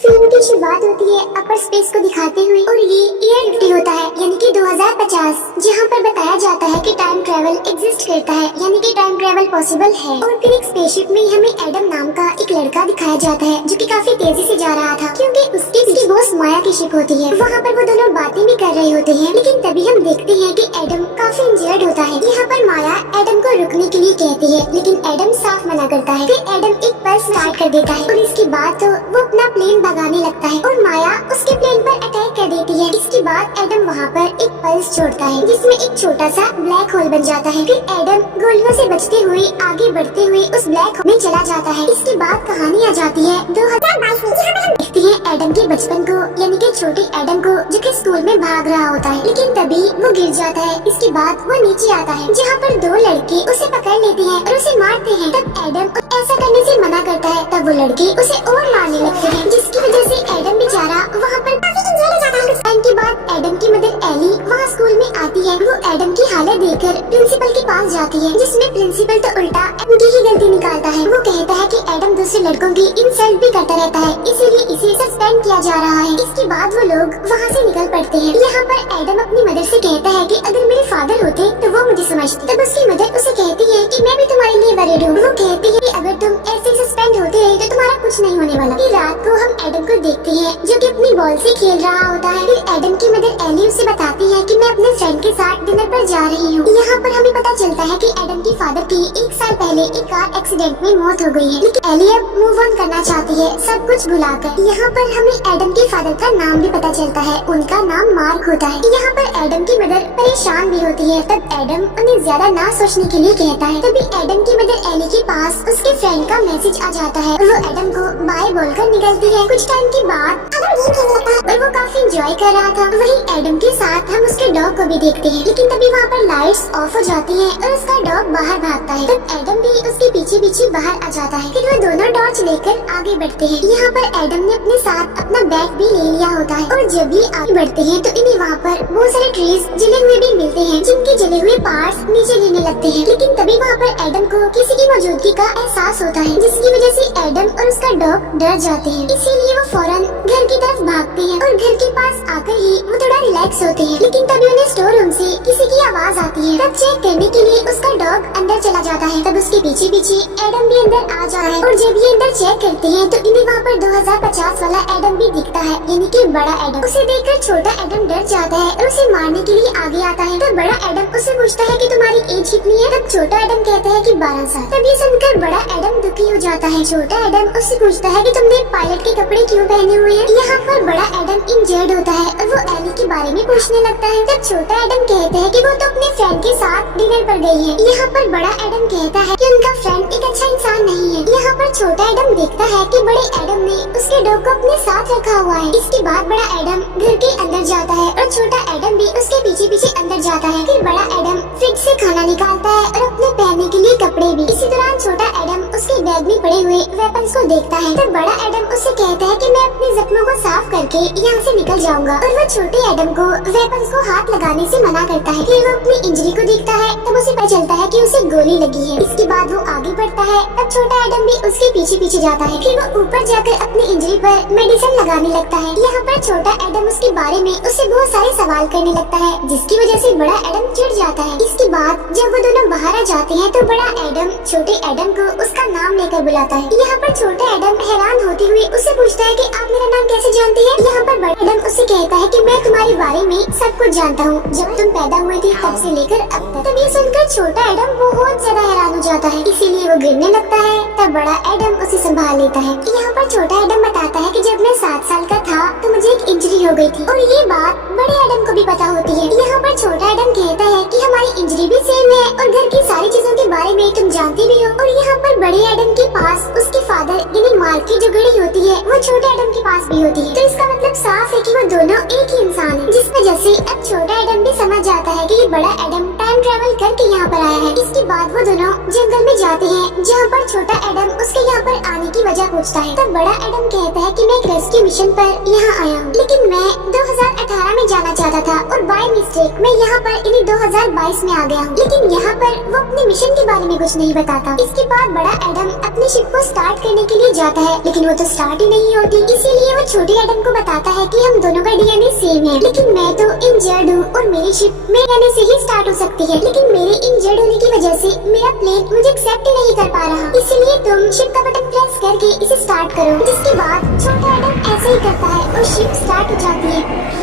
Film की शुरुआत होती है अपर स्पेस को दिखाते हुए और ये ईयर 50 होता है यानी कि 2050, जहाँ पर बताया जाता है कि टाइम ट्रेवल एग्जिस्ट करता है यानी कि टाइम ट्रेवल पॉसिबल है। और फिर एक स्पेसशिप में हमें एडम नाम का एक लड़का दिखाया जाता है जो कि काफी तेजी से जा रहा था क्योंकि उसकी बॉस माया की शिप होती है। वहाँ पर वो दोनों बातें भी कर रहे होते हैं, लेकिन तभी हम देखते हैं कि एडम काफी इंजर्ड होता है। यहाँ पर माया एडम को रुकने के लिए कहती है, लेकिन एडम साफ मना करता है। फिर एडम एक पल्स स्टार्ट कर देता है और इसके बाद तो वो अपना प्लेन भगाने लगता है और माया उसके प्लेन पर अटैक कर देती है। इसके बाद एडम वहाँ पर एक पल्स छोड़ता है जिसमें एक छोटा सा ब्लैक होल बन जाता है। फिर एडम गोलियों से बचते हुए आगे बढ़ते हुए उस ब्लैक होल में चला जाता है। इसके बाद कहानी आ जाती है 2022 में, जहाँ पर हम देखते हैं एडम के बचपन को यानी कि छोटे एडम को जो कि स्कूल में भाग रहा होता है, लेकिन तभी वो गिर जाता है। इसके बाद वो नीचे आता है जहाँ पर दो लड़के उसे पकड़ लेते हैं और उसे मारते हैं। तब एडम ऐसा करने से मना करता है, तब वो लड़के उसे और मारने लगते हैं जिसकी वजह से एडम बेचारा वहाँ पर काफी इंजर्ड हो जाता है। के बाद एडम की मदर एली वहाँ स्कूल में आती है। वो एडम की हालत देखकर प्रिंसिपल के पास जाती है, जिसमें प्रिंसिपल तो उल्टा उनकी ही गलती निकालता है। वो कहता है कि एडम दूसरे लड़कों की इंसल्ट भी करता रहता है, इसीलिए इसे सस्पेंड किया जा रहा है। इसके बाद वो लोग वहाँ से निकल पड़ते हैं। यहाँ पर एडम अपनी मदर से कहता है कि अगर मेरे फादर होते तो वो मुझे समझते। तब उसकी मदर उसे कहती है कि मैं भी तुम्हारे लिए वरीड हूँ। वो कहती है कि अगर तुम ऐसे सस्पेंड होते रहे तो तुम्हारा कुछ नहीं होने वाला। फिर रात को हम एडम को देखते हैं जो कि अपनी बॉल से खेल रहा होता है। फिर एडम की मदर एली उसे बताती है कि मैं अपने फ्रेंड के साथ डिनर पर जा रही हूँ। यहाँ पर हमें पता चलता है कि एडम के फादर की 1 साल पहले एक कार एक्सीडेंट में मौत हो गई है, लेकिन एली अब मूव ऑन करना चाहती है सब कुछ भुलाकर। यहाँ पर हमें एडम के फादर का नाम भी पता चलता है, उनका नाम मार्क होता है। यहाँ पर एडम की मदर परेशान भी होती है, तब एडम उन्हें ज्यादा ना सोचने के लिए कहता है। तभी एडम की मदर एली के पास उसके फ्रेंड का मैसेज आ जाता है। वो एडम को बाय बोलकर निकलती है। कुछ टाइम के बाद और वो काफी एंजॉय कर रहा था। वहीं एडम के साथ हम उसके डॉग को भी देखते हैं, लेकिन तभी वहाँ पर लाइट्स ऑफ हो जाती हैं और उसका डॉग बाहर भागता है। तब एडम भी उसके पीछे पीछे बाहर आ जाता है। फिर वो दोनों टॉर्च लेकर आगे बढ़ते हैं। यहाँ पर एडम ने अपने साथ अपना बैग भी ले लिया होता है और जब ये आगे बढ़ते हैं तो इन्हें वहाँ पर बहुत सारे ट्रीज जले हुए भी मिलते हैं, जिनके जले हुए पार्ट्स नीचे गिरने लगते हैं। लेकिन तभी वहाँ पर एडम को किसी की मौजूदगी का एहसास होता है, जिसकी वजह से एडम और उसका डॉग डर जाते हैं। इसीलिए वो फौरन घर की तरफ भागते हैं और घर के पास आकर ही वो थोड़ा रिलैक्स होते हैं। लेकिन तभी उन्हें स्टोर रूम से किसी की आवाज आती है। तब चेक करने के लिए उसका डॉग अंदर चला जाता है। तब उसके पीछे पीछे एडम भी अंदर आ जाता है और जब ये अंदर चेक करते हैं तो इन्हें वहाँ पर 2050 वाला एडम भी दिखता है, यानी कि बड़ा एडम। उसे देखकर छोटा एडम डर जाता है और उसे मारने के लिए आगे आता है। तब बड़ा एडम उसे पूछता है कि तुम्हारी एज कितनी है? तब छोटा एडम कहता है कि 12 साल। तब ये सुनकर बड़ा एडम दुखी हो जाता है। छोटा एडम उससे पूछता है कि तुमने पायलट के कपड़े क्यों पहने हुए हैं? यहाँ पर बड़ा एडम इंजर्ड होता है और वो एली के बारे में पूछने लगता है। तब छोटा एडम कहता है कि वो तो अपने फ्रेंड के साथ डिनर पर गई है। यहाँ पर बड़ा एडम कहता है कि उनका फ्रेंड एक अच्छा इंसान नहीं है। यहाँ पर छोटा एडम देखता है कि बड़े एडम ने उसके डॉग को अपने साथ रखा हुआ है। इसके बाद बड़ा एडम घर के अंदर जाता है और छोटा एडम भी उसके पीछे पीछे अंदर जाता है। फिर बड़ा एडम फ्रिज से खाना निकालता है और अपने पहनने के लिए कपड़े भी। इसी दौरान छोटा एडम उसके बैग में पड़े हुए वेपन्स को देखता है। तब बड़ा एडम उससे कहता है कि मैं अपने जख्मों को साफ करके यहाँ से निकल जाऊंगा और वो छोटे एडम को वेपन्स को हाथ लगाने से मना करता है। फिर वो अपनी इंजरी को देखता है, तब उसे पता चलता है कि उसे गोली लगी है। इसके बाद वो आगे बढ़ता है। तब छोटा एडम भी उसके पीछे पीछे जाता है। फिर वो ऊपर जाकर अपनी इंजरी पर मेडिसिन लगाने लगता है। यहाँ पर छोटा एडम उसके बारे में उससे बहुत सारे सवाल करने लगता है, जिसकी वजह से बड़ा एडम चिढ़ जाता है। इसके बाद जब वो दोनों बाहर आ जाते हैं तो बड़ा एडम छोटे एडम को उसका नाम लेकर बुलाता है। यहाँ पर छोटा एडम हैरान होते हुए उससे पूछता है कि आप मेरा नाम कैसे जानते हैं? यहाँ पर बड़ा एडम उससे कहता है कि मैं तुम्हारे बारे में सब कुछ जानता हूँ, जब तुम पैदा हुए थे तब से लेकर अब तक। तब ये सुनकर छोटा एडम बहुत ज्यादा हैरान हो जाता है, इसीलिए वो गिरने लगता है। तब बड़ा एडम उसे संभाल लेता है। यहाँ पर छोटा एडम बताता है कि जब मैं 7 साल का था तो मुझे एक इंजरी हो गई थी और ये बात बड़े एडम को भी पता होती है। यहाँ पर छोटा एडम कहता है कि हमारी इंजरी भी सेम है और घर की सारी चीजों के बारे में तुम जानते भी हो। और यहाँ पर बड़े एडम के पास उसके फादर यानी मार्क की जो घड़ी होती है वो छोटे एडम के पास भी होती है। तो इसका मतलब साफ है कि वो दोनों एक ही इंसान है, जिस वजह से अब छोटा एडम भी समझ जाता है कि ये बड़ा एडम टाइम ट्रेवल करके यहाँ पर आया है। इसके बाद वो दोनों जंगल में जाते हैं, जहाँ पर छोटा एडम उसके यहाँ पर आने की वजह पूछता है। तब बड़ा एडम कहता है कि मैं एक रेस्क्यू मिशन पर यहाँ आया हूँ, लेकिन मैं 2018 में जाना चाहता था और बाय मिस्टेक मैं यहाँ पर इन्हीं 2022 में आ गया हूँ। लेकिन यहाँ पर वो अपने मिशन के बारे में कुछ नहीं बताता। इसके बाद बड़ा एडम अपनी शिप को स्टार्ट करने के लिए जाता है, लेकिन वो तो स्टार्ट ही नहीं होती। इसीलिए वो छोटे एडम को बताता है कि हम दोनों का डीएनए सेम है, लेकिन मैं तो इंजर्ड हूँ और मेरी शिप मेरे डीएनए से ही स्टार्ट हो सकती है, लेकिन मेरे इंजर्ड होने की वजह से मेरा प्लेन मुझे एक्सेप्ट ही नहीं कर पा रहा। इसलिए तुम शिप का बटन प्रेस करके इसे स्टार्ट करो। जिसके बाद छोटा एडम ऐसे ही करता है और शिप स्टार्ट हो जाती है।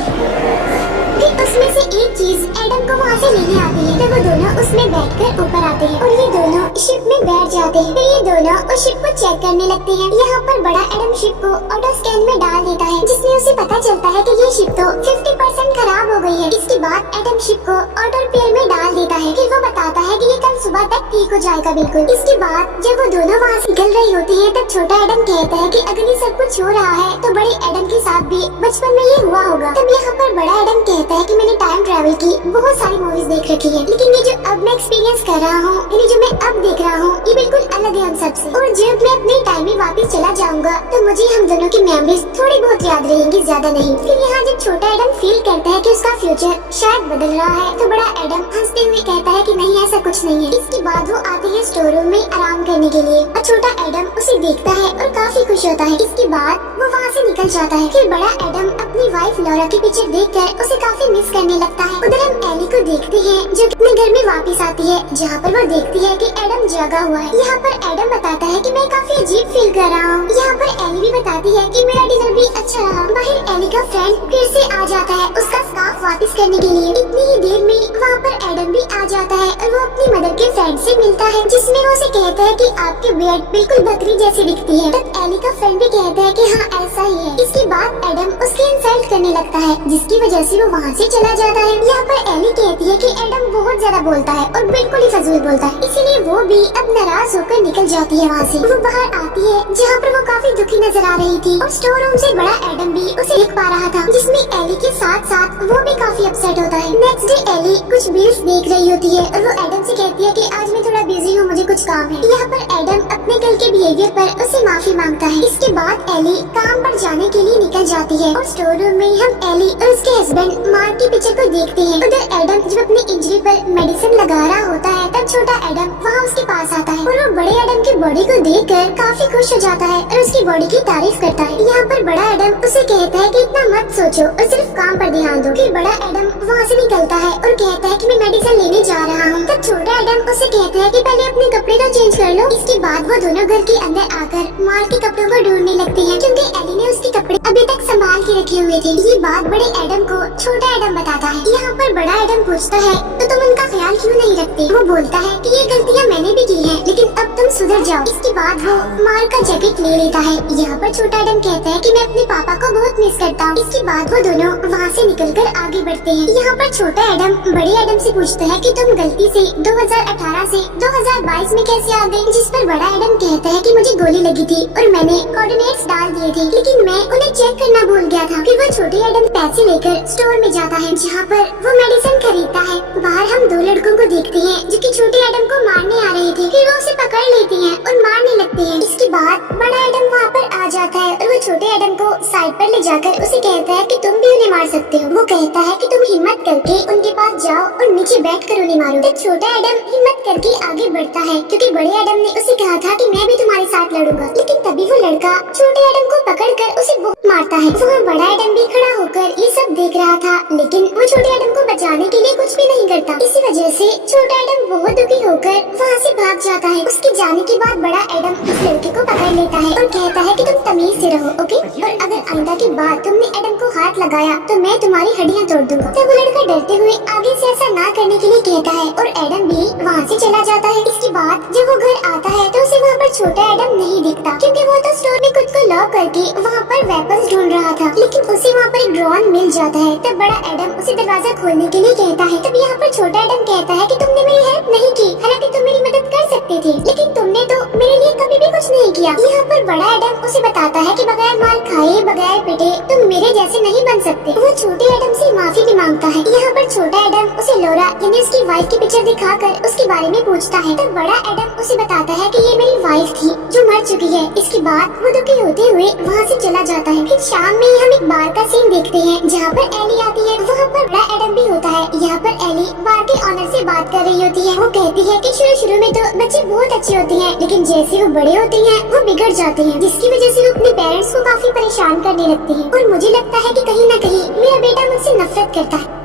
फिर उसमें से एक चीज एडम को वहाँ से लेने आती है, तो वो दोनों उसमें बैठकर ऊपर आते हैं और ये दोनों शिप में बैठ जाते हैं। फिर ये दोनों उस शिप को चेक करने लगते हैं। यहाँ पर बड़ा एडम शिप को ऑटो स्कैन में डाल देता है, जिसमें उसे पता चलता है कि ये शिप तो 50% खराब हो गई है। इसके बाद एडम शिप को ऑटो रिपेयर में डाल देता है। फिर वो बताता है कि ये कल सुबह तक ठीक हो जाएगा बिल्कुल। इसके बाद जब वो दोनों वहाँ से निकल रही होती है, तब छोटा एडम कहता है कि अगर ये सब कुछ हो रहा है तो बड़े एडम के साथ भी बचपन में ये हुआ होगा। तब यहाँ पर बड़ा एडम कहता है कि मैंने टाइम ट्रैवल की बहुत सारी मूवीज देख रखी है, लेकिन ये जो अब मैं एक्सपीरियंस कर रहा हूँ, यानी जो मैं अब देख रहा हूँ, ये बिल्कुल अलग है हम सबसे। और जब मैं अपने टाइम में वापस चला जाऊंगा तो मुझे हम दोनों की मेमोरीज थोड़ी बहुत याद रहेंगी, ज्यादा नहीं। फिर यहाँ जब छोटा एडम फील करता है कि उसका फ्यूचर शायद बदल रहा है, तो बड़ा एडम हंसते हुए कहता है कि नहीं, ऐसा कुछ नहीं है। इसके बाद वो आते हैं स्टोर रूम में आराम करने के लिए और छोटा एडम उसे देखता है और काफी खुश होता है। इसके बाद वो वहाँ से निकल जाता है। फिर बड़ा एडम अपनी वाइफ लॉरा की पिक्चर देखकर उसे काफी मिस करने लगता है। उधर हम एली को देखते हैं जो अपने घर में वापस आती है, जहाँ पर वो देखती है कि एडम जागा हुआ है। यहाँ पर एडम बताता है कि मैं काफी अजीब फील कर रहा हूँ। यहाँ पर एली भी बताती है कि मेरा डिनर भी अच्छा रहा। बाहर एली का फ्रेंड फिर से आ जाता है उसका स्कार्फ वापस करने के लिए। इतनी ही देर में वहाँ पर एडम भी आ जाता है और वो अपनी मदर के फ्रेंड से मिलता है, जिसमें वो उसे कहता है कि आपकी बियर्ड बिल्कुल बकरी जैसी दिखती है। तब एली का फ्रेंड भी कहता है कि हाँ ऐसा ही है। इसके बाद एडम उसकी इंसल्ट करने लगता है, जिसकी वजह से वो वहाँ से चला जाता है। यहाँ पर एली कहती है कि एडम बहुत ज्यादा बोलता है और बिल्कुल ही फजूल बोलता है, इसीलिए वो भी अब नाराज होकर निकल जाती है वहाँ से। वो बाहर आती है जहाँ पर वो काफी दुखी नजर आ रही थी और स्टोर रूम से बड़ा एडम भी उसे देख पा रहा था, जिसमें एली के साथ साथ वो भी काफी अपसेट होता है। नेक्स्ट डे एली कुछ बिल्स देख रही होती है और वो एडम से कहती है कि आज मैं थोड़ा बिजी हूँ, मुझे कुछ काम है। यहाँ पर एडम अपने कल के बिहेवियर पर उसे माफी मांगता है। इसके बाद एली काम पर जाने के लिए निकल जाती है और स्टोर रूम में हम एली और उसके हस्बैंड मार्क की पिक्चर को देखते हैं। उधर एडम जब अपनी इंजरी पर मेडिसिन लगा रहा होता है, तब छोटा एडम वहाँ उसके पास आता है और वो बड़े एडम की बॉडी को देखकर काफी खुश हो जाता है और उसकी बॉडी की तारीफ करता है। यहाँ पर बड़ा एडम उसे कहता है कि इतना मत सोचो और सिर्फ काम पर ध्यान दो। फिर बड़ा एडम वहाँ से निकलता है और कहता है कि मैं मेडिसिन लेने जा रहा हूँ। तब छोटा एडम उसे कहता है कि पहले अपने कपड़े तो चेंज कर लो। इसके बाद वो दोनों घर के अंदर आकर मार्क के कपड़ों को ढूंढने लगते हैं, क्योंकि एली ने उसके कपड़े अभी तक संभाल के रखे हुए थे। ये बात बड़े एडम को छोटा एडम बताता है। यहाँ पर बड़ा एडम पूछता है तो तुम उनका ख्याल क्यों नहीं रखते? वो बोलता है कि ये गलतियाँ मैंने भी की हैं, लेकिन अब तुम सुधर जाओ। इसके बाद वो मार्क का जैकेट ले लेता है। यहाँ पर छोटा एडम कहता है कि मैं अपने पापा को बहुत मिस करता हूँ। इसके बाद वो दोनों वहाँ से निकलकर आगे बढ़ते हैं। यहाँ पर छोटा एडम बड़े एडम से पूछता है कि तुम गलती से 2018 से 2022 में कैसे आ गए? जिस पर बड़ा एडम कहता है कि मुझे गोली लगी थी और मैंने कोऑर्डिनेट्स डाल दिए थे, लेकिन मैं उन्हें चेक करना भूल गया था। फिर वो छोटे एडम पैसे लेकर स्टोर में जाता है, जहाँ पर वो मेडिसिन खरीदता है। बाहर हम दो लड़कों को देखते हैं जो कि छोटे एडम को मारने आ रहे थे। फिर वो उसे पकड़ लेते हैं और मारने लगते हैं। इसके बाद बड़ा एडम वहाँ पर आ जाता है और वो छोटे एडम को साइड पर ले जाकर उसे कहता है कि तुम भी उन्हें मार सकते हो। वो कहता है कि तुम हिम्मत करके उनके पास जाओ और नीचे बैठकर उन्हें मारो। तो छोटा एडम हिम्मत करके आगे बढ़ता है, क्योंकि बड़े एडम ने उसे कहा था कि मैं भी तुम्हारे साथ लड़ूंगा। लेकिन तभी वो लड़का छोटे एडम को पकड़कर उसे बहुत मारता है। वहाँ बड़ा एडम भी खड़ा होकर ये सब देख रहा था, लेकिन वो छोटे एडम को बचाने के लिए कुछ भी नहीं करता। इसी वजह से छोटा एडम बहुत दुखी होकर वहाँ से भाग जाता है। उसके जाने के बाद बड़ा एडम उस लड़के को पकड़ लेता है और कहता है कि तुम तमीज से रहो, ओके? और अगर आइंदा के बाद तुमने एडम को हाथ लगाया तो मैं तुम्हारी हड्डियाँ तोड़ दूंगा। तब वो लड़का डरते हुए आगे से ऐसा ना करने के लिए कहता है और एडम भी वहाँ से चला जाता है। इसके बाद जब वो घर आता है तो उसे वहाँ पर छोटा एडम नहीं दिखता, क्योंकि वो तो स्टोर में खुद को लॉक करके वहाँ पर वेपन्स ढूंढ रहा था। लेकिन उसे वहाँ पर एक ड्रोन मिल जाता है। तब बड़ा एडम उसे दरवाजा खोलने के लिए कहता है। तब यहाँ पर छोटा एडम कहता है कि तुमने मेरी हेल्प नहीं की, हालांकि तुम मेरी मदद कर सकते थे, लेकिन तुमने तो मेरे लिए कभी भी कुछ नहीं किया। यहाँ पर बड़ा एडम उसे बताता है कि बगैर मार खाए बगैर पिटे तुम मेरे जैसे नहीं बन सकते। वो छोटे एडम से माफी भी मांगता है। यहाँ पर छोटा एडम उसे लोरा यानी उसकी वाइफ की पिक्चर दिखाकर उसके बारे में पूछता है। तब बड़ा एडम उसे बताता है कि ये मेरी वाइफ थी जो मर चुकी है। इसके बाद वो दुखी होते हुए वहाँ से चला जाता है। फिर शाम में हम एक बार का सीन देखते हैं, जहाँ पर एली आती है। वहाँ पर बड़ा एडम भी होता है। यहाँ पर एली बार के ऑनर से बात बात कर रही होती है। वो कहती है कि शुरू में तो बच्चे बहुत अच्छे होते हैं, लेकिन जैसे वो बड़े होते हैं वो बिगड़ जाते हैं, जिसकी वजह से वो अपने पेरेंट्स को काफी परेशान करने लगते हैं। और मुझे लगता है कि कहीं न कहीं मेरा बेटा मुझसे नफरत करता है।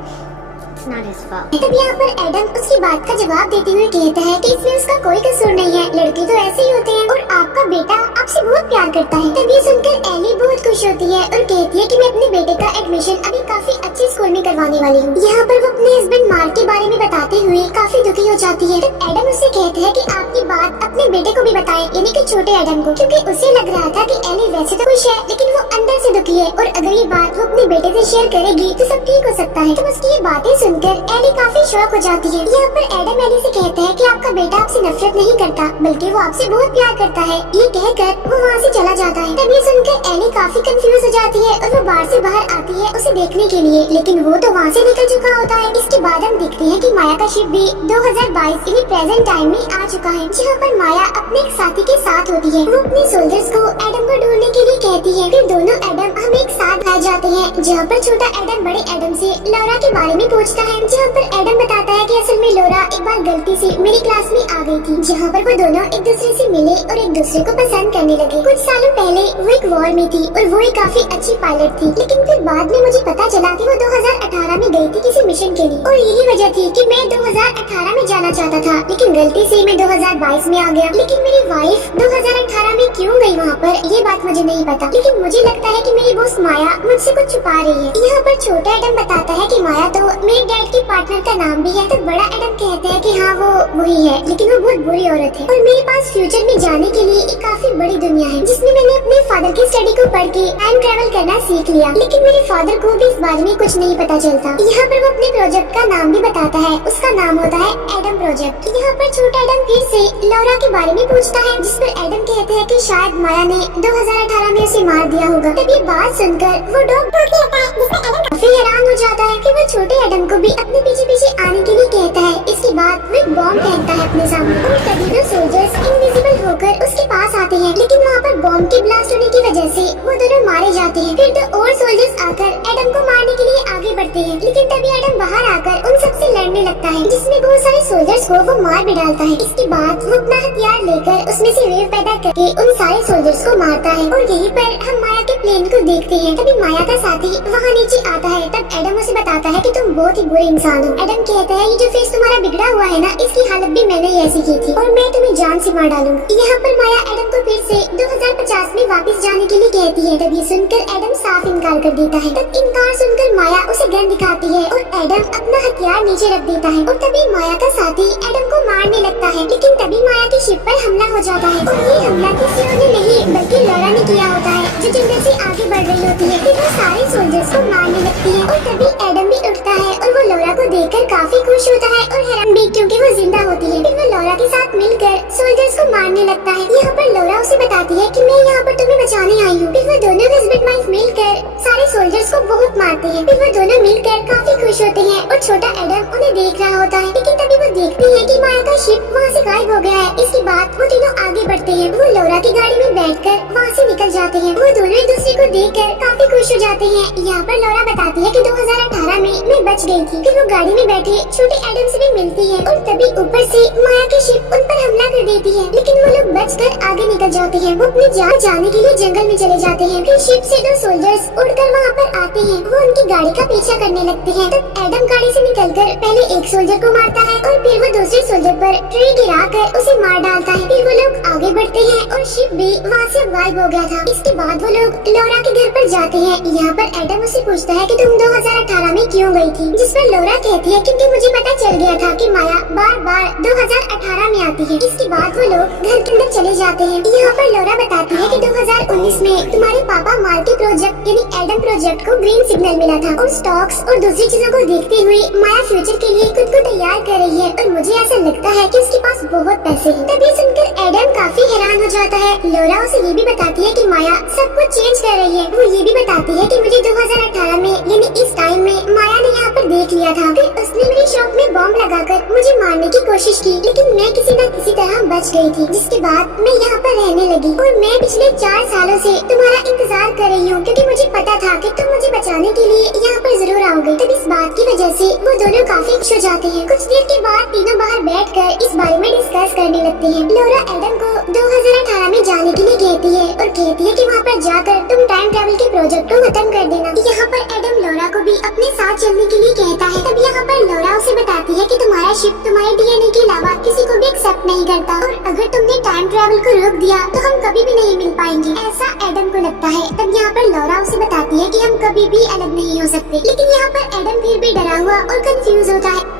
तब यहाँ पर एडम उसकी बात का जवाब देते हुए कहता है कि इसमें उसका कोई कसूर नहीं है, लड़के तो ऐसे ही होते हैं और आपका बेटा आपसे बहुत प्यार करता है। तब ये सुनकर एली बहुत खुश होती है और कहती है कि मैं अपने बेटे का एडमिशन अभी काफी अच्छे स्कूल में करवाने वाली हूँ। यहाँ पर वो अपने हस्बैंड मार्क के बारे में बताते हुए काफी दुखी हो जाती है। तब एडम उससे कहता है कि आप ये बात अपने बेटे को भी बताएं, यानी कि छोटे एडम को, क्योंकि उसे लग रहा था कि एली वैसे तो खुश है लेकिन वो अंदर से दुखी है और अगर ये बात वो अपने बेटे से शेयर करेगी तो सब ठीक हो सकता है। तो उसकी ये बातें सुनकर एली काफी शौक हो जाती है। यहाँ पर एडम एली से कहता है कि आपका बेटा आपसे नफरत नहीं करता, बल्कि वो आपसे बहुत प्यार करता है। ये कहकर वो वहाँ से चला जाता है। तब ये सुनकर एली काफी कंफ्यूज हो जाती है और वो बाहर से बाहर आती है उसे देखने के लिए, लेकिन वो तो वहाँ से निकल चुका होता है। इसके बाद हम देखते हैं कि माया का शिप भी 2022 यानी प्रेजेंट टाइम में आ चुका है, जहाँ पर माया अपने एक साथी के साथ होती है। वो अपने सोल्जर्स को एडम को ढूंढने के लिए कहती है। फिर दोनों एडम हम एक साथ आ जाते हैं, जहाँ पर छोटा एडम बड़े एडम से लौरा के बारे में पूछता है, जहाँ पर एडम बताता है कि असल में लौरा एक बार गलती से मेरी क्लास में आ गई थी, जहाँ पर वो दोनों एक दूसरे से मिले और एक दूसरे को पसंद करने लगे। कुछ सालों पहले वो एक वॉर में थी और वो एक काफी अच्छी पायलट थी, लेकिन फिर बाद में मुझे पता चला कि वो 2018 में गई थी किसी मिशन के लिए और यही वजह थी कि मैं 2018 में जाना चाहता था, लेकिन गलती से मैं 2022 में आ गया। लेकिन मेरी वाइफ 2018 में क्यों गई वहाँ पर, ये बात मुझे नहीं पता, लेकिन मुझे लगता है कि मेरी बॉस माया मुझसे कुछ छुपा रही है। यहाँ पर छोटा एडम बताता है कि माया तो मेरे डैड के पार्टनर का नाम भी है। तो बड़ा एडम कहता है कि हाँ वो वही है, लेकिन वो बहुत बुरी औरत है और मेरे पास फ्यूचर में जाने के लिए एक काफी बड़ी दुनिया है, जिसमें मैंने अपने फादर की स्टडी को पढ़ के टाइम ट्रेवल करना सीख लिया, लेकिन मेरे फादर को भी इस बारे में कुछ नहीं पता चलता। यहाँ पर वो अपने प्रोजेक्ट का नाम भी बताता है, उसका नाम होता है एडम प्रोजेक्ट। यहाँ पर छोटा एडम फिर से लौरा के बारे में पूछता है, जिस पर एडम कहते हैं कि शायद माया ने 2018 में उसे मार दिया होगा। तब ये बात सुनकर वो डॉग काफी हैरान हो जाता है। फिर वो छोटे एडम को भी अपने पीछे पीछे आने के लिए कहता है। इसके बाद वो एक बॉम्ब फेंकता है अपने सामने और तभी दो सोल्जर्स इनविजिबल होकर उसके पास आते हैं, लेकिन वहाँ पर बॉम्ब के ब्लास्ट होने की वजह से वो दोनों मारे जाते हैं। फिर दो और सोल्जर्स आकर एडम को मारने के लिए आगे बढ़ते हैं, लेकिन तभी एडम बाहर आकर उन सबसे लड़ने लगता है, जिसमें बहुत सारे सोल्जर्स को वो मार भी डालता है। इसके बाद वो अपना हथियार लेकर उसमें से वेव पैदा करके उन सारे सोल्जर्स को मारता है और यहीं पर हम माया के प्लेन को देखते हैं। तभी माया का साथी वहाँ नीचे आता है। तब एडम उसे बताता है कि तुम बहुत ही बुरे इंसान हो। एडम कहता है ये जो फेस तुम्हारा बिगड़ा हुआ है ना, इसकी हालत भी मैंने ही ऐसी की थी और मैं तुम्हें जान से मार डालूंगा। यहाँ पर माया एडम को फिर से 2050 में वापस जाने के लिए कहती है। तब ये सुनकर एडम साफ इनकार कर देता है। तब इनकार सुनकर माया उसे गन दिखाती है और एडम अपना हथियार नीचे रख देता है और तभी माया का साथी एडम को मारने लगता है, लेकिन तभी माया की शिप पर हमला हो जाता है और ये हमला किसी और ने नहीं बल्कि लौरा ने किया होता है, जो जंगल से आगे बढ़ रही होती है। फिर वो सारे सोल्जर्स को मारने लगती है और तभी एडम भी उठता है और वो लौरा को देखकर काफी खुश होता है और हैरान भी, क्योंकि वो जिंदा होती है। फिर वो लौरा के साथ मिलकर सोल्जर्स को मारने लगता है। यहाँ पर लौरा उसे बताती है कि मैं यहाँ पर तुम्हें बचाने आई हूँ। फिर वो दोनों हस्बैंड वाइफ मिलकर सारे सोल्जर्स को बहुत मारते हैं। फिर वो दोनों मिलकर काफी खुश होते हैं और छोटा एडम उन्हें देख रहा होता है, लेकिन तभी वो देखते हैं कि माया का शिप वहाँ से गायब हो गया है। इसके बाद वो तीनों आगे बढ़ते हैं। वो लौरा की गाड़ी में बैठकर वहाँ से निकल जाते हैं। वो दोनों एक दूसरे को देखकर काफी खुश हो जाते हैं। यहाँ पर लौरा बताती है कि 2018 में मैं बच गई थी। फिर वो गाड़ी में बैठे छोटे एडम से भी मिलती है और तभी ऊपर से माया की शिप उन पर हमला कर देती है, लेकिन वो लोग बचकर आगे निकल जाते हैं। वो अपनी जान जाने के लिए जंगल में चले जाते हैं। फिर शिप से दो सोल्जर्स उड़कर वहाँ पर आते हैं। वो उनकी गाड़ी का पीछा करने लगते हैं। तब एडम गाड़ी से निकलकर पहले एक सोल्जर को मारता है और फिर वो दूसरे सोल्जर पर ट्रे गिरा कर उसे मार डालता है। फिर वो लोग आगे बढ़ते हैं और शिप भी वहाँ से गायब हो गया था। इसके बाद वो लोग लौरा के घर पर जाते हैं। यहाँ पर एडम उससे पूछता है कि तुम 2018 में क्यों गई थी, जिस पर लौरा कहती है क्योंकि मुझे पता चल गया था कि माया बार बार 2018 में आती है। इसके बाद वो लोग घर के अंदर चले जाते हैं। यहाँ पर लौरा बताती है कि 2019 में तुम्हारे पापा मार्की प्रोजेक्ट यानी एडम प्रोजेक्ट को ग्रीन सिग्नल मिला था और स्टॉक्स और दूसरी चीजों को देखते हुए माया फ्यूचर के लिए खुद को तैयार कर रही है और मुझे ऐसा लगता है कि उसके पास बहुत पैसे हैं। तभी सुनकर एडम काफी हैरान हो जाता है। लौरा उसे ये भी बताती है कि माया सब कुछ चेंज कर रही है। वो ये भी बताती है कि मुझे 2018 में यानी इस टाइम में माया ने यहाँ पर देख लिया था। फिर उसने मेरी शॉप में बॉम्ब लगाकर मुझे मारने की कोशिश की, लेकिन मैं किसी न किसी तरह बच गई थी। जिसके बाद मैं यहाँ पर रहने लगी और मैं पिछले 4 सालों से तुम्हारा इंतजार कर रही हूँ, क्योंकि मुझे पता था कि तुम मुझे बचाने के लिए यहाँ पर जरूर आओगे। गई। तब इस बात की वजह से वो दोनों काफी खुश हो जाते हैं। कुछ देर के बाद तीनों बाहर बैठकर इस बारे में डिस्कस करने लगते हैं। लॉरा एडम को 2018 में जाने के लिए कहती है और कहती है कि वहाँ पर जाकर तुम टाइम ट्रैवल के प्रोजेक्ट को खत्म कर देना। यहाँ पर एडम लॉरा को भी अपने साथ चलने के लिए कहता है। तब यहाँ पर लॉरा उसे बताती है कि तुम्हारा शिप तुम्हारे डीएनए के अलावा किसी को भी एक्सेप्ट नहीं करता और अगर तुमने टाइम ट्रैवल को रोक दिया तो हम कभी भी नहीं मिल पाएंगे, ऐसा एडम को लगता है। तब यहाँ पर लॉरा उसे बताती है कि हम कभी भी अलग नहीं हो सकते। लेकिन यहाँ पर एडम फिर भी डरा हुआ और कंफ्यूज होता है।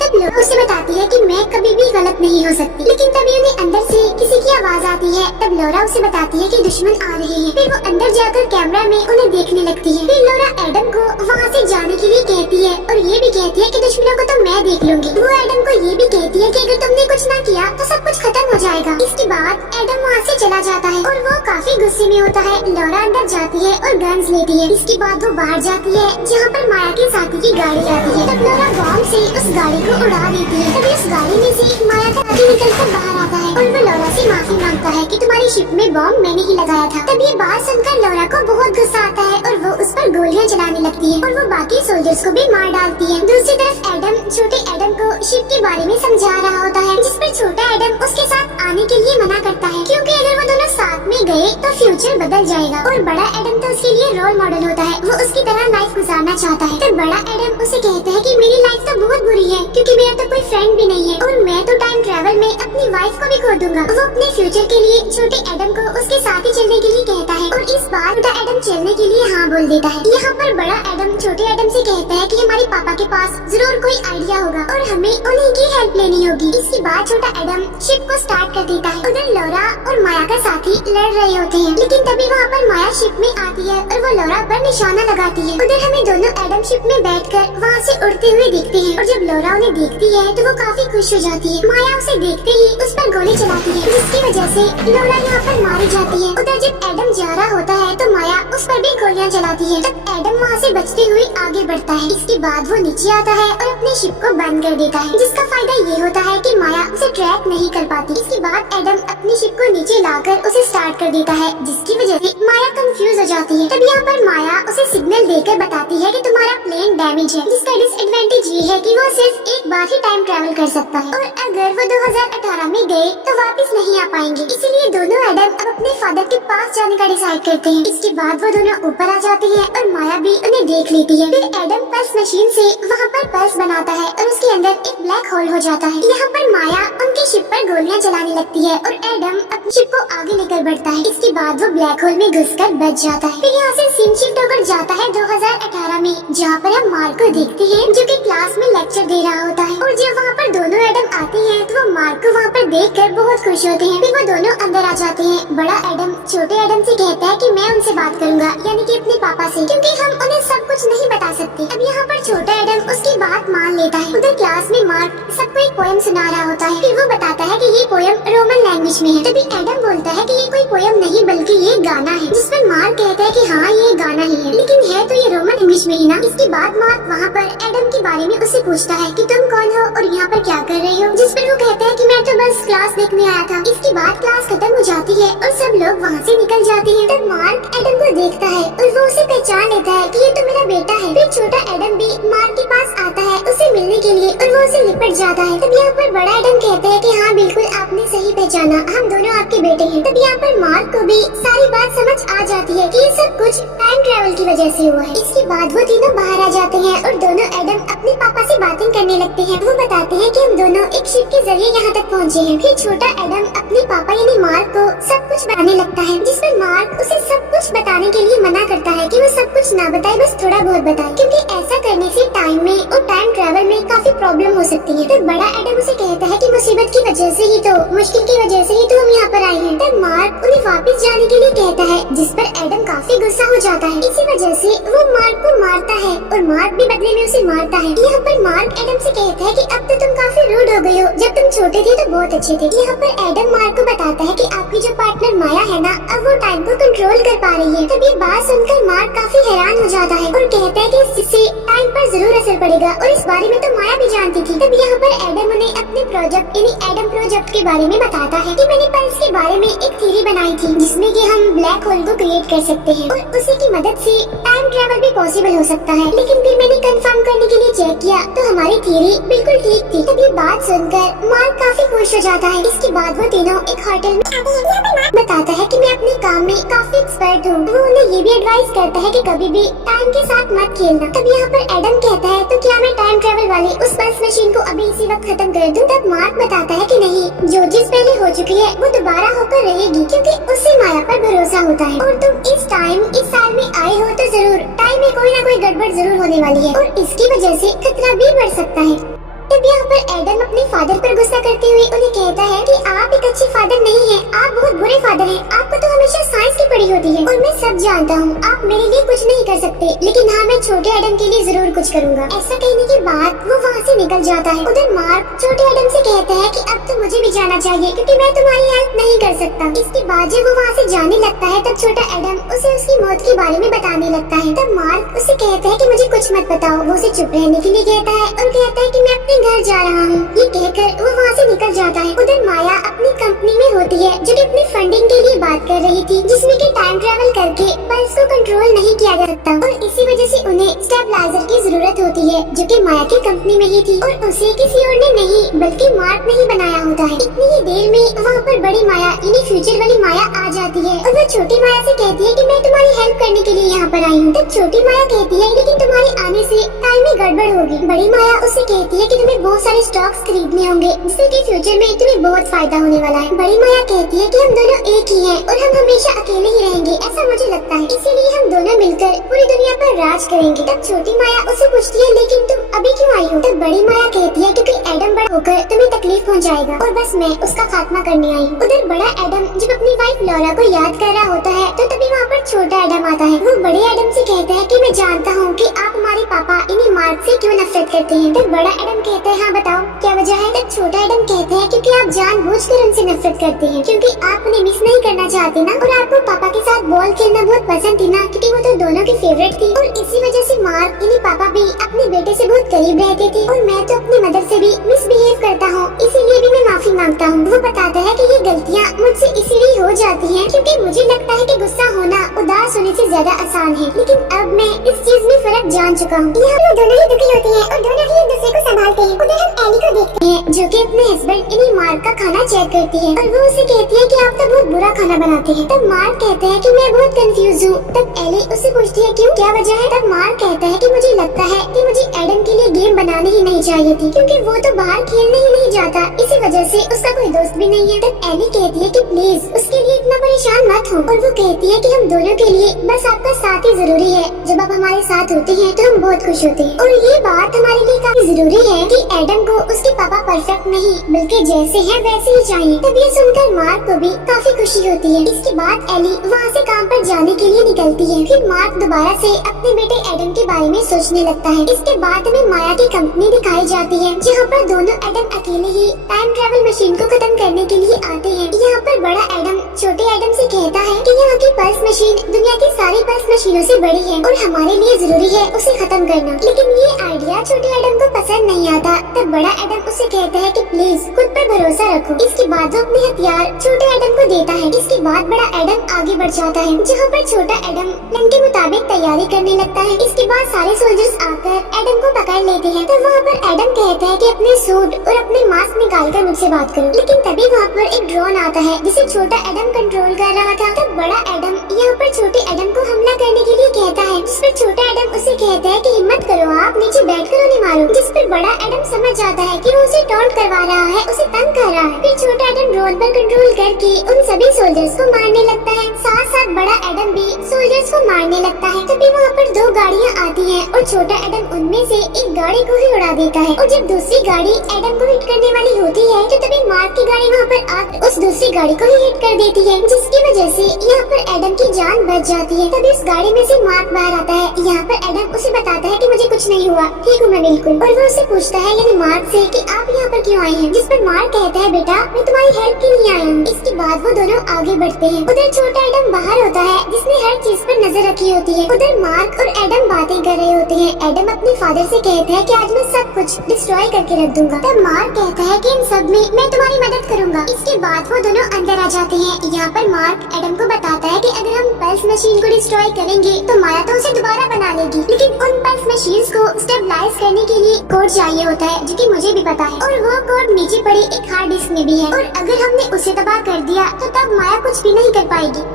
तब लॉरा उसे बताती है कि मैं कभी भी गलत नहीं हो सकती। लेकिन तभी उन्हें अंदर से किसी की आवाज आती है। तब लॉरा उसे बताती है कि दुश्मन आ रहे हैं। फिर वो अंदर जाकर कैमरा में उन्हें देखने लगती है। फिर लॉरा एडम को वहाँ से जाने के लिए कहती है और ये भी कहती है कि दुश्मनों को तो मैं देख लूंगी। वो एडम को ये भी कहती है कि अगर तुमने कुछ ना किया तो सब कुछ खत्म हो जाएगा। इसके बाद एडम वहाँ से चला जाता है और वो काफी गुस्से में होता है। लॉरा अंदर जाती है और गन्स लेती है। इसके बाद वो बाहर जाती है जहाँ पर माया के साथी की गाड़ी आती है। तब लॉरा बॉम्ब से उस गाड़ी को उड़ा देती है। तभी उस गाड़ी में से एक माया का साथी निकलकर बाहर आता है और वो लॉरा से माफी मांगता है कि तुम्हारी शिप में बॉम्ब मैंने ही लगाया था। तब ये बात सुनकर लॉरा को बहुत गुस्सा आता है और वो उस पर गोलियां चलाने लगती है और वो बाकी सोल्जर्स को भी मार डालती है। दूसरी तरफ एडम छोटे एडम को शिप के बारे में समझा रहा होता है, जिस पर छोटा एडम उसके साथ आने के लिए मना करता है क्योंकि अगर वो दोनों साथ में गए तो फ्यूचर बदल जाएगा और बड़ा एडम तो उसके लिए रोल मॉडल होता है। वो उसकी तरह लाइफ गुजारना चाहता है। तब बड़ा एडम उसे कहता है कि मेरी लाइफ तो बहुत बुरी है क्योंकि मेरा तो कोई फ्रेंड भी नहीं है और मैं तो टाइम ट्रैवल में अपनी वाइफ को भी खो दूंगा। वो अपने फ्यूचर के लिए छोटे एडम को उसके साथ ही चलने के लिए कहता है और इस बार छोटा एडम चलने के लिए हाँ बोल देता है। यहाँ पर बड़ा एडम छोटे एडम से कहता है कि हमारे पापा के पास जरूर कोई आइडिया होगा और हमें उन्हीं की हेल्प लेनी होगी। इसके बाद छोटा एडम शिप को स्टार्ट कर देता है। उधर लॉरा और माया का साथी लड़ रहे होते हैं लेकिन तभी वहाँ पर माया शिप में आती है और वो लॉरा पर निशाना लगाती है। उधर हमें दोनों एडम शिप में बैठकर वहाँ से उड़ते हुए दिखते हैं और जब लॉरा उन्हें देखती है तो वो काफी खुश हो जाती है। माया उसे देखते ही उस पर गोली चलाती है जिसकी वजह से लॉरा यहाँ पर मारी जाती है। उधर जब एडम जा रहा होता है तो माया उस पर भी गोलियां चलाती है। तब एडम वहाँ से बचते हुए आगे बढ़ता है। इसके बाद वो नीचे आता है और अपनी शिप को बंद कर देता है जिसका फायदा ये होता है कि माया उसे ट्रैक नहीं कर पाती। इसके बाद एडम अपनी शिप को नीचे लाकर उसे स्टार्ट कर देता है जिसकी वजह से माया कंफ्यूज हो जाती है। तब यहाँ पर माया उसे सिग्नल देकर बताती है कि तुम्हारा प्लेन डैमेज है, जिसका डिसएडवांटेज ये है कि वो सिर्फ एक बार ही टाइम ट्रैवल कर सकता है और अगर वो 2018 में गए तो वापस नहीं आ पाएंगे। इसीलिए दोनों एडम अब अपने फादर के पास जाने का डिसाइड करते हैं। इसके बाद वो दोनों ऊपर आ जाते हैं और माया भी उन्हें देख लेती है। फिर एडम पर्स मशीन से वहाँ पर पर्स बनाता है और उसके अंदर एक ब्लैक होल हो जाता है। यहाँ पर माया उनकी शिप पर गोलियां चलाने लगती है और एडम अपनी शिप को आगे लेकर बढ़ता है। इसके बाद वो ब्लैक होल में घुसकर बच जाता है। फिर यहाँ से सीन शिफ्ट होकर जाता है 2018 में, जहाँ पर हम मार्क को देखते हैं जो कि क्लास में लेक्चर दे रहा होता है और जब वहाँ पर दोनों एडम आते हैं तो वो मार्क को वहाँ पर देखकर बहुत खुश होते हैं। फिर वो दोनों अंदर आ जाते हैं। बड़ा एडम छोटे एडम से कहता है कि मैं उनसे बात करूंगा, यानी कि अपने पापा से, क्योंकि हम उन्हें सब कुछ नहीं बता सकते। अब यहाँ पर छोटा एडम उसकी बात मान लेता है। उधर क्लास में मार्क सबको एक पोएम सुना रहा होता है। फिर वो बताता है कि ये पोएम रोमन लैंग्वेज में है। तभी एडम बोलता है कि ये कोई पोएम नहीं बल्कि ये गाना है, जिस पर मार्क कहता है कि हाँ ये गाना ही है, लेकिन है तो ये रोमन इंग्लिश में ही ना। इसके बाद मार्क वहाँ पर एडम के बारे में उससे पूछता है कि तुम कौन हो और यहाँ पर क्या कर रही हो, जिस पर वो कहता है कि मैं तो बस क्लास देखने आया था। इसके बाद क्लास खत्म हो जाती है और सब लोग वहाँ से निकल जाते हैं। तब मार्क एडम को देखता है और वो उसे पहचान लेता है कि ये तो मेरा बेटा है। फिर छोटा एडम भी मार्क के पास आता है उसे मिलने के लिए और वो उसे लिपट जाता है। तब यहाँ पर बड़ा एडम कहता है कि हाँ बिल्कुल आपने सही पहचाना, हम दोनों आपके बेटे हैं। तब यहाँ पर मार्क को भी सारी बात समझ आ जाती है कि ये सब कुछ टाइम ट्रैवल की वजह से हुआ है। इसके बाद वो तीनों बाहर आ जाते हैं और दोनों एडम अपने पापा से बातें करने लगते हैं। वो बताते हैं कि हम दोनों एक शिप के जरिए यहाँ तक पहुँचे हैं। फिर छोटा एडम अपने पापा यानी मार्क को सब कुछ बताने लगता है, जिस पर मार्क उसे सब कुछ बताने के लिए मना करता है कि वो सब कुछ ना बताए, बस थोड़ा बहुत बताए, क्योंकि ऐसा करने से टाइम में और टाइम ट्रैवल में काफी प्रॉब्लम हो सकती है। तब बड़ा एडम उसे कहता है कि मुसीबत की वजह से ही तो, मुश्किल की वजह से ही तो हम यहाँ पर आए हैं। तब मार्क उन्हें वापस जाने के लिए कहता है, जिस पर एडम काफी गुस्सा हो जाता है। इसी वजह से वो मार्क को मारता है और मार्क भी बदले में उसे मारता है। यहाँ पर मार्क एडम से कहता है कि अब तो तुम काफी रूड हो गए हो, जब तुम छोटे थे तो बहुत अच्छे थे। यहाँ पर एडम मार्क को बताता है कि आपकी जो पार्टनर माया है ना, अब वो टाइम को कंट्रोल कर पा रही है। तब ये बात सुनकर मार्क काफी हैरान हो जाता है और कहता है कि इससे टाइम पर जरूर असर पड़ेगा और इस बारे में तो माया भी जानती थी। तब यहाँ पर एडम उन्हें अपने प्रोजेक्ट यानी एडम प्रोजेक्ट के बारे में बताता है कि मैंने पल्स के बारे में एक थ्योरी बनाई थी जिसमें कि हम ब्लैक होल को क्रिएट कर सकते हैं और उसी की मदद से टाइम ट्रैवल भी पॉसिबल हो सकता है। लेकिन फिर मैंने कंफर्म करने के लिए चेक किया तो हमारी थ्योरी बिल्कुल ठीक थी। तब ये बात सुनकर मार्क काफी खुश हो जाता है। इसके बाद वो तीनों एक होटल में आते हैं। यहाँ पर मार्क बताता है कि मैं अपने काम में काफी एक्सपर्ट हूँ। वो उन्हें ये भी एडवाइस करता है कि कभी भी टाइम के साथ मत खेलना। तब यहाँ पर एडम कहता है तो क्या मैं टाइम ट्रैवल वाली उस पल्स मशीन को अभी इसी वक्त खत्म कर दूं? तब मार्क बताता है कि नहीं, जो चीज पहले हो चुकी है वो दोबारा होकर रहेगी क्योंकि उससे माया पर भरोसा होता है। और तुम इस साल में आए हो तो जरूर टाइम में कोई ना कोई गड़बड़ जरूर होने वाली है और इसकी वजह से खतरा भी बढ़ सकता है। तब यहाँ पर एडम अपने फादर पर गुस्सा करते हुए उन्हें कहता है कि आप एक अच्छे फादर नहीं हैं, आप बहुत बुरे फादर हैं। आपको तो हमेशा साइंस की पढ़ी होती है और मैं सब जानता हूँ, आप मेरे लिए कुछ नहीं कर सकते, लेकिन हाँ मैं छोटे एडम के लिए जरूर कुछ करूँगा। ऐसा कहने के बाद वो वहाँ से निकल जाता है। उधर मार्क छोटे एडम से कहता है कि अब तो मुझे भी जाना चाहिए क्योंकि मैं तुम्हारी हेल्प नहीं कर सकता। इसके बाद जब वो वहाँ से जाने लगता है तब छोटा एडम उसे उसकी मौत के बारे में बताने लगता है। तब मार्क उसे कहता है कि मुझे कुछ मत बताओ। वो उसे चुप रहने के लिए कहता है और कहता है कि मैं अपने घर जा रहा हूँ। ये कहकर वो वहाँ से निकल जाता है। उधर माया अपनी कंपनी में होती है जो कि अपनी फंडिंग के लिए बात कर रही थी जिसमें कि टाइम ट्रैवल करके पल्स को कंट्रोल नहीं किया जा सकता और इसी वजह से उन्हें स्टेबलाइजर की जरूरत होती है जो कि माया की कंपनी में ही थी और उसे किसी और ने नहीं बल्कि मार्क ने ही बनाया होता है। इतनी ही देर में वहाँ पर बड़ी माया यानी फ्यूचर वाली माया आ जाती है और वो छोटी माया से कहती है कि मैं तुम्हारी हेल्प करने के लिए यहाँ पर आई हूँ। तब छोटी माया कहती है लेकिन तुम्हारे आने से टाइम में गड़बड़ होगी। बड़ी माया उससे कहती है कि तुम्हें बहुत सारे स्टॉक्स खरीदने होंगे जिससे कि फ्यूचर में तुम्हें बहुत फायदा होने वाला है। बड़ी माया कहती है कि हम दोनों एक ही हैं और हम हमेशा अकेले ही रहेंगे, ऐसा मुझे लगता है, इसीलिए हम दोनों मिलकर पूरी दुनिया पर राज करेंगे। तब छोटी माया उसे पूछती है लेकिन तुम अभी क्यों आई हो? तब बड़ी माया कहती है क्योंकि एडम बड़ा होकर तुम्हें तकलीफ पहुंचाएगा और बस मैं उसका खात्मा करने आई हूँ। उधर बड़ा एडम जब अपनी वाइफ लॉरा को याद कर रहा होता है तो तभी वहाँ पर छोटा एडम आता है। वो बड़े एडम से कहता है कि मैं जानता हूँ कि आप हमारे पापा यानी मार्क से क्यों नफरत करते हैं। तब बड़ा एडम कहता है हाँ बताओ क्या वजह है? तब छोटा एडम कहता है क्योंकि आप जानबूझकर उनसे नफरत करते हैं क्योंकि आप उन्हें मिस नहीं करना चाहते ना और आपको पापा के साथ बॉल खेलना बहुत पसंद थी ना क्योंकि वो तो दोनों की फेवरेट थी और इसी वजह से मार्क यानी पापा भी अपने बेटे से बहुत करीब रहते थे और मैं तो अपनी मदर से भी मिसबिहेव करता हूँ, इसीलिए भी मैं माफी मांगता हूँ। वो बताता है कि ये गलतियाँ मुझसे इसीलिए हो जाती हैं क्योंकि मुझे लगता है कि गुस्सा होना उदास होने से ज्यादा आसान है, लेकिन अब मैं इस चीज में फर्क जान चुका हूँ। यहाँ हम दोनों ही दुखी होते हैं और दोनों ही एक दूसरे को संभालते हैं। उधर हम एली को देखते हैं जो कि अपने हस्बैंड यानी मार्क का खाना चेक करती है और वो उसे कहती है कि आप तो बहुत बुरा खाना बनाते हैं। तब मार्क कहता है कि मैं बहुत कंफ्यूज हूँ। तब एली उससे पूछती है क्यों, क्या वजह है? तब मार्क कहता है कि मुझे लगता है कि मुझे एडम के लिए गेम बनानी ही नहीं चाहिए थी क्योंकि वो तो बाहर खेलने ही नहीं जाता, इसी वजह से उसका कोई दोस्त भी नहीं है। तब एली कहती है कि प्लीज उसके लिए इतना परेशान मत हो और वो कहती है कि हम दोनों के लिए बस आपका साथ ही जरूरी है। जब आप हमारे साथ होते हैं तो हम बहुत खुश होते हैं और ये बात हमारे लिए काफी जरूरी है कि एडम को उसके पापा परफेक्ट नहीं बल्कि जैसे है वैसे ही चाहिए। तब ये सुनकर मार्क को भी काफी खुशी होती है। इसके बाद एली वहाँ से काम पर जाने के लिए निकलती है। फिर मार्क दोबारा से अपने बेटे एडम के बारे में सोचने लगता है। इसके बाद हमें माया की कंपनी दिखाई जाती है जहाँ पर दोनों एडम अकेले ही टाइम ट्रैवल मशीन को खत्म करने के लिए आते हैं। यहाँ पर बड़ा एडम छोटे एडम से कहता है कि यहाँ की पल्स मशीन दुनिया की सारी पल्स मशीनों से बड़ी है और हमारे लिए जरूरी है उसे खत्म करना, लेकिन ये आइडिया छोटे एडम को पसंद नहीं आता। तब बड़ा एडम उसे कहता है कि प्लीज खुद पर भरोसा रखो। इसके बाद वो अपने हथियार छोटे एडम को देता है। इसके बाद बड़ा एडम आगे बढ़ जाता है जहाँ पर छोटा एडम प्लान के मुताबिक तैयारी करने लगता है। इसके बाद सारे सोल्जर्स आकर एडम को पकड़ लेते हैं। तो वहाँ पर एडम कहता है कि अपने सूट और अपने मास्क निकालकर मुझसे बात करो, लेकिन तभी वहाँ पर एक ड्रोन आता है जिसे छोटा एडम कंट्रोल कर रहा था। तब बड़ा एडम यहाँ पर छोटे एडम को हमला करने के लिए कहता है, जिस पर छोटा एडम उसे कहता है कि हिम्मत करो, आप नीचे बैठकर उन्हें मारो। जिस पर बड़ा एडम समझ जाता है कि वो उसे टॉन्ट करवा रहा है, उसे तंग कर रहा है। फिर छोटा एडम ड्रोन पर कंट्रोल करके उन सभी सोल्जर्स को मारने लगता है। साथ साथ बड़ा एडम भी सोल्जर्स को मारने लगता है। तभी वहाँ पर दो गाड़ियाँ आती हैं और छोटा एडम उनमें से एक गाड़ी को ही उड़ा देता है। और जब दूसरी गाड़ी एडम को हिट करने वाली होती है तो तभी मार्क की गाड़ी वहाँ पर आकर उस दूसरी गाड़ी को ही हिट कर देती है, जिसकी वजह से यहाँ पर एडम की जान बच जाती है। तभी उस गाड़ी में से मार्क बाहर आता है। यहाँ पर एडम उसे बताता है कि मुझे कुछ नहीं हुआ, ठीक हूँ मैं बिल्कुल। और वो उससे पूछता है यानी मार्क से कि आप यहाँ पर क्यों आए हैं, जिस पर मार्क कहता है बेटा मैं तुम्हारी हेल्प के लिए आया हूँ। इसके बाद वो दोनों आगे बढ़ते हैं। उधर छोटा एडम बाहर होता है जिसने हर चीज पर नजर रखी होती है। उधर मार्क और एडम बातें कर रहे होते हैं। एडम अपने फादर से कहता है कि आज मैं सब कुछ डिस्ट्रॉय करके रख दूंगा। तब मार्क कहता है कि इन सब में मैं तुम्हारी मदद करूंगा। इसके बाद वो दोनों अंदर आ जाते हैं। यहाँ पर मार्क एडम को बताता है कि अगर हम पल्स मशीन को डिस्ट्रॉय करेंगे तो माया तो उसे दोबारा बना लेगी, लेकिन उन पल्स मशीन्स को स्टेबलाइज करने के लिए कोड चाहिए होता है, जो कि मुझे भी पता है। और वो कोड नीचे पड़े एक हार्ड डिस्क में भी है, और अगर हमने उसे तबाह कर दिया तो तब माया कुछ भी नहीं कर पाएगी।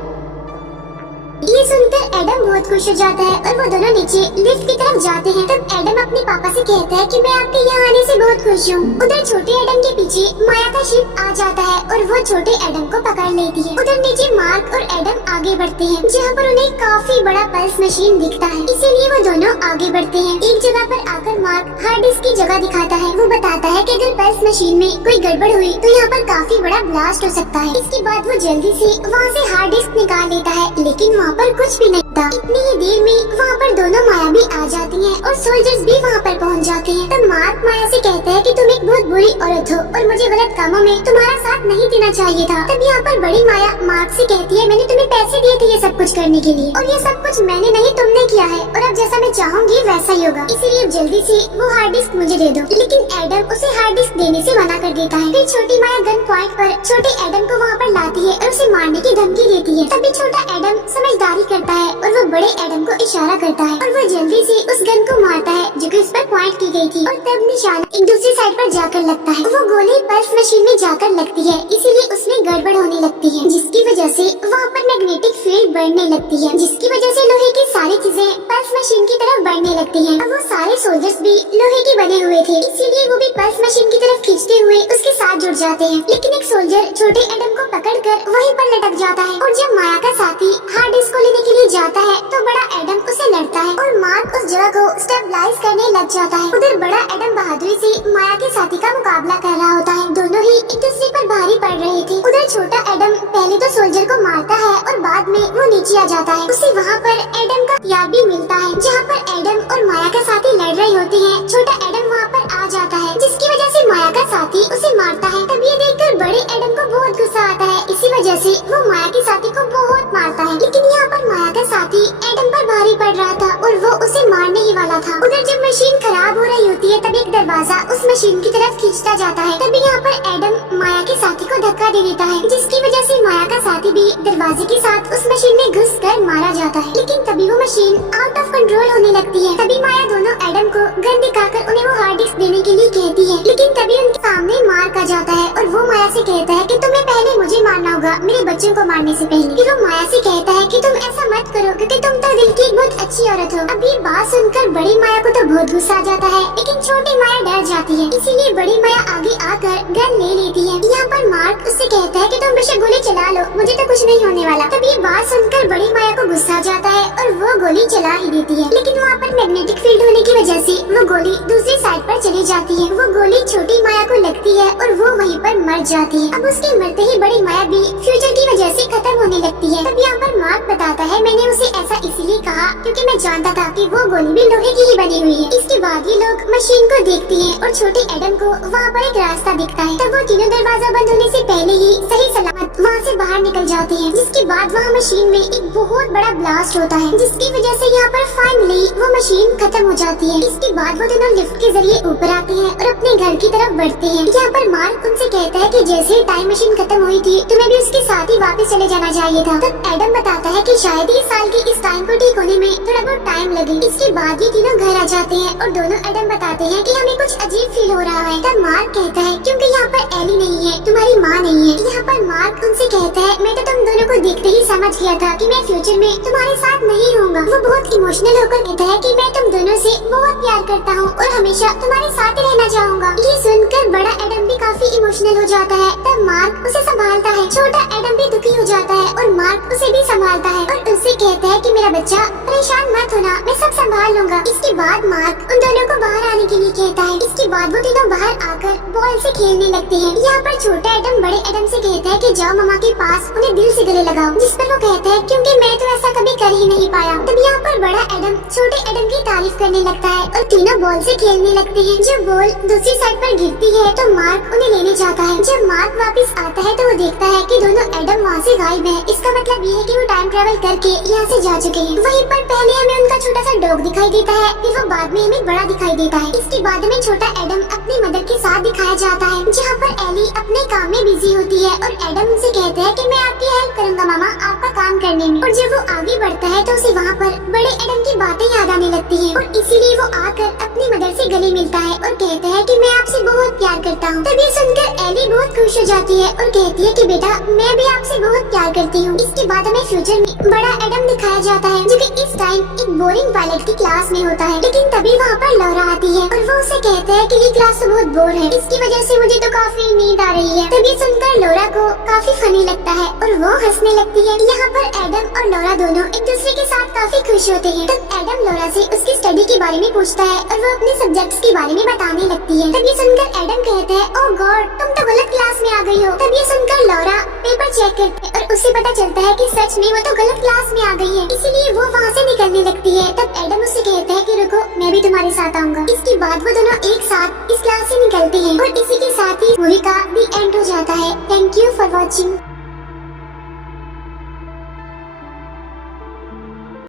ये सुनकर एडम बहुत खुश हो जाता है और वो दोनों नीचे लिफ्ट की तरफ जाते हैं। तब एडम अपने पापा से कहता है कि मैं आपके यहाँ आने से बहुत खुश हूँ। उधर छोटे एडम के पीछे माया का शिप आ जाता है और वो छोटे एडम को पकड़ लेती है। उधर नीचे मार्क और एडम आगे बढ़ते हैं, जहाँ पर उन्हें काफी बड़ा पल्स मशीन दिखता है, इसीलिए वो दोनों आगे बढ़ते हैं। एक जगह पर आकर मार्क हार्ड डिस्क की जगह दिखाता है। वो बताता है कि अगर पल्स मशीन में कोई गड़बड़ हुई तो यहाँ पर काफी बड़ा ब्लास्ट हो सकता है। इसके बाद वो जल्दी से वहाँ से हार्ड डिस्क निकाल लेता है, लेकिन वहाँ पर कुछ भी नहीं था। इतनी ही देर में वहाँ पर दोनों माया भी आ जाती हैं और सोल्जर्स भी वहाँ पर पहुँच जाते हैं। तब मार्क माया से कहता है कि तुम एक बहुत बुरी औरत हो और मुझे गलत कामों में तुम्हारा साथ नहीं देना चाहिए था। तब यहाँ पर बड़ी माया मार्क से कहती है मैंने तुम्हें पैसे दिए थे ये सब कुछ करने के लिए, और ये सब कुछ मैंने नहीं तुमने किया है, और अब जैसा मैं चाहूंगी वैसा ही होगा, इसीलिए जल्दी से वो हार्ड डिस्क मुझे दे दो। लेकिन एडम उसे हार्ड डिस्क देने से मना कर देता है। फिर छोटी माया गन पॉइंट पर छोटे एडम को वहाँ पर लाती है और उसे मारने की धमकी देती है। तभी छोटा एडम समझदारी करता है और वो बड़े एडम को इशारा करता है और वो जल्दी से उस गन को मारता है जो कि उस पर पॉइंट की गई थी, और तब निशान एक दूसरी साइड पर जाकर लगता है। वो गोली पल्स मशीन में जाकर लगती है, इसीलिए उसमें गड़बड़ होने लगती है, जिसकी वजह से वहाँ पर मैग्नेटिक फील्ड बढ़ने लगती है, जिसकी वजह से लोहे की सारी चीजें पल्स मशीन की तरफ बढ़ने लगती है। अब वो सारे सोल्जर्स भी लोहे के बने हुए थे, इसीलिए वो भी पल्स मशीन की तरफ खींचते हुए उसके साथ जुड़ जाते हैं। लेकिन एक सोल्जर छोटे एडम को पकड़कर वहीं पर लटक जाता है, और जब माया का साथी हार्ड डिस्क को लेने के लिए जाता है तो बड़ा एडम उसे लड़ता है और मार्क उस जगह को स्टेबलाइज करने लग जाता है। उधर बड़ा एडम बहादुरी से माया के साथी का मुकाबला कर रहा होता है। दोनों ही एक दूसरे पर भारी पड़ रहे थे। उधर छोटा एडम पहले तो सोल्जर को मारता है और बाद में वो नीचे आ जाता है। उसे वहाँ पर एडम का याद भी मिलता है, जहाँ पर एडम और माया का साथी लड़ रहे होते हैं। छोटा एडम वहाँ पर आ जाता है, जिसकी वजह से माया का साथी उसे मारता है। तब ये देखकर बड़े एडम को बहुत गुस्सा आता है, इसी वजह से वो माया के साथी को बहुत मारता है। लेकिन यहाँ पर माया का साथी एडम पर भारी पड़ रहा था और वो उसे मारने ही वाला था। उधर जब मशीन खराब हो रही होती है तब एक दरवाजा उस मशीन की तरफ खींचता जाता है। तभी यहाँ पर एडम माया के साथी को धक्का दे देता है, जिसकी वजह से माया का साथी भी दरवाजे के साथ उस मशीन में घुस कर मारा जाता है। लेकिन तभी वो मशीन आउट ऑफ कंट्रोल होने लगती है। तभी माया दोनों एडम को गन दिखाकर उन्हें वो हार्ड डिस्क देने के लिए कहती है, लेकिन तभी उनके सामने मार्क आ जाता है और वो माया से कहता है कि तुम्हें पहले मुझे मारना होगा मेरे बच्चों को मारने से पहले। फिर वो माया से कहता है कि तुम ऐसा मत करो क्योंकि तुम तो दिल की एक बहुत अच्छी औरत हो। अब ये बात सुनकर बड़ी माया को तो बहुत गुस्सा आ जाता है, लेकिन छोटी माया डर जाती है, इसीलिए बड़ी माया आगे आकर गन ले लेती है। यहाँ पर मार्क उससे कहता है कि तुम बेशक गोली चला लो, मुझे तो कुछ नहीं होने वाला। तब ये बात सुनकर बड़ी माया को गुस्सा आ जाता है और वो गोली चला ही देती है, लेकिन वहाँ पर मैग्नेटिक फील्ड होने की वजह से वो गोली दूसरी साइड पर चली जाती है। वो गोली छोटी माया को लगती है और वो वहीं पर मर जाती है। अब उसके मरते ही बड़ी माया भी फ्यूचर की वजह से खत्म होने लगती है। तब यहाँ पर मार्क बताता है मैंने उसे ऐसा इसलिए कहा क्योंकि मैं जानता था कि वो गोली भी लोहे की ही बनी हुई है। इसके बाद ये लोग मशीन को देखती हैं और छोटे एडम को वहाँ पर एक रास्ता दिखता है। तब वो तीनों दरवाजा बंद होने से पहले ही सही सलामत वहाँ से बाहर निकल जाते हैं। जिसके बाद वहाँ मशीन में एक बहुत बड़ा ब्लास्ट होता है, जिसकी वजह से यहाँ पर फाइनली वो मशीन खत्म हो जाती है। इसके बाद वो दोनों लिफ्ट के जरिए ऊपर आते हैं और अपने घर की तरफ बढ़ते हैं। यहाँ पर मार्क उनसे कहता है कि जैसे टाइम मशीन खत्म हुई थी तुम्हें भी उसके साथ ही वापस चले जाना चाहिए था। तब एडम बताता है कि शायद इस साल के इस टाइम को ठीक होने में थोड़ा बहुत टाइम लगे। इसके बाद ये तीनों घर आ जाते हैं और दोनों एडम बताते हैं कि हमें कुछ अजीब फील हो रहा है। तब मार्क कहता है क्योंकि यहाँ पर एली नहीं है, तुम्हारी माँ नहीं है। यहाँ पर मार्क उनसे कहता है मैं तो तुम दोनों को देखते ही समझ गया था कि मैं फ्यूचर में तुम्हारे साथ नहीं रहूंगा। वो बहुत इमोशनल होकर कहता है कि मैं तुम दोनों से बहुत प्यार करता हूँ और हमेशा तुम्हारे साथ ही रहना चाहूंगा। ये सुनकर बड़ा एडम भी काफी इमोशनल हो जाता है। तब मार्क उसे संभालता है। छोटा एडम भी दुखी हो जाता है और मार्क उसे भी संभालता है और उससे कहता है कि मेरा बच्चा परेशान मत होना, मैं सब संभाल लूंगा। इसके बाद मार्क उन दोनों को बाहर आने के लिए कहता है। इसके बाद वो तीनों बाहर आकर बॉल से खेलने लगते हैं। यहाँ पर छोटा एडम बड़े एडम से कहता है कि जाओ मम्मा के पास उन्हें दिल से गले लगाओ, जिस पर वो कहता है क्योंकि मैं तो ऐसा कभी कर ही नहीं पाया। तब यहाँ पर बड़ा एडम छोटे एडम की तारीफ करने लगता है और तीनों बॉल से खेलने लगते हैं। जब बॉल दूसरी साइड पर गिरती है तो मार्क उन्हें लेने जाता है। जब मार्क वापस आता है तो वो देखता है कि दोनों एडम वहाँ से गायब हैं। इसका मतलब ये है कि वो टाइम ट्रेवल करके यहाँ से जा चुके हैं। वहीं पर पहले हमें उनका छोटा सा डॉग दिखाई देता है, फिर वो बाद में हमें बड़ा दिखाई देता है। इसके बाद में छोटा एडम अपनी मदर के साथ दिखाया जाता है, जहाँ पर एली अपने काम में बिजी होती है और एडम उनसे कहते हैं कि मैं आपकी हेल्प करूंगा मामा आपका काम करने में। और जब वो आगे बढ़ता है तो उसे वहाँ पर बड़े एडम की बातें याद आने लगती हैं और इसीलिए वो आकर अपनी मदर से गले मिलता है और कहता है कि मैं आपसे बहुत प्यार करता हूँ। तभी सुनकर एली बहुत खुश हो जाती है और कहती है कि बेटा मैं भी आपसे बहुत प्यार करती हूँ। इसके बाद हमें फ्यूचर में बड़ा एडम दिखाया जाता है, जो कि इस टाइम एक बोरिंग पायलट की क्लास में होता है। लेकिन तभी वहाँ पर लौरा आती है और वो उसे कहता है कि ये क्लास तो बहुत बोर है, इसकी वजह से मुझे तो काफी नींद आ रही है। तभी सुनकर लौरा को काफी फनी लगता है और वो हंसने लगती है। यहाँ पर एडम और लौरा दोनों एक दूसरे के साथ काफी खुश होते हैं। तब एडम लौरा से उसकी स्टडी के बारे में पूछता है और वो अपने सब्जेक्ट्स के बारे में बताने लगती है। तब ये सुनकर एडम कहता है ओह गॉड तुम तो गलत क्लास में आ गई हो। तब ये सुनकर लौरा पेपर चेक करती है और उसे पता चलता है कि सच में वो तो गलत क्लास में आ गई है, इसीलिए वो वहाँ से निकलने लगती है। तब एडम उससे कहता है कि रुको मैं भी तुम्हारे साथ आऊंगा। इसके बाद वो दोनों एक साथ इस क्लास से निकलते हैं और इसी के साथ ही मूवी का दी एंड हो जाता है। Thank you for watching.